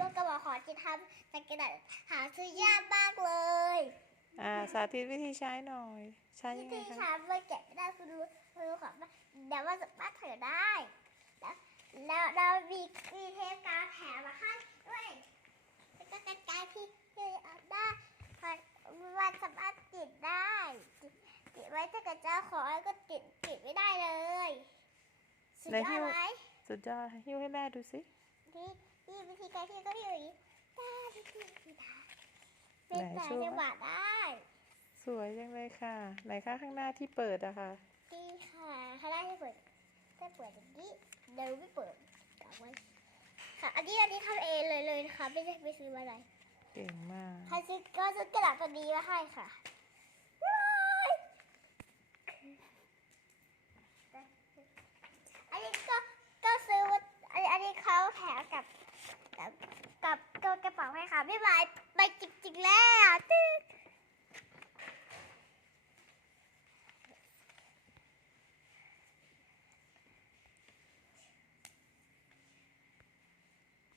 ก็กระบอกขอจะทำแต่กระดาษหาซื้อยากมากเลยอ่าสาธิตวิธีใช้หน่อย ใช้ที่ยังไงที่คะ ใช้เมื่อแกะไม่ได้คุณดูคุณดูขอมาเดี๋ยวว่าสามารถถือได้ แล้วแล้วเรามีมีเทปกาวแถมมาให้ด้วยแล้วก็กันไกรที่ที่เอาได้มันสามารถติดได้ติดติดไว้ถ้าเกิดจะขอก็ติดติดไม่ได้เลยสุดยอดไหม สุดยอดหิ้วให้แม่ดูสิ ที่ที่วิธีการที่ก็อยู่อย่างนี้ได้วิธีที่ได้เป็นแต่จังหวะได้ สวยจังเลยค่ะ ไหนคะข้างหน้าที่เปิดอะค่ะดีค่ะถ้าได้ให้เปิดได้เปิดอย่างนี้เดี๋ยวไม่เปิดเอาไว้ค่ะ อันนี้อันนี้ทำเองเลยเลยนะคะไม่ได้ไปซื้อมาอะไรเก่งมากใครซื้อก็ซื้อกระดาษตัวนี้มาให้ค่ะว้ายอันนี้ก็ก็ซื้อมาอันอันนี้เขาแถม กับกับกับตัวกระเป๋าให้ค่ะ บ๊ายบาย ไปจิกจิก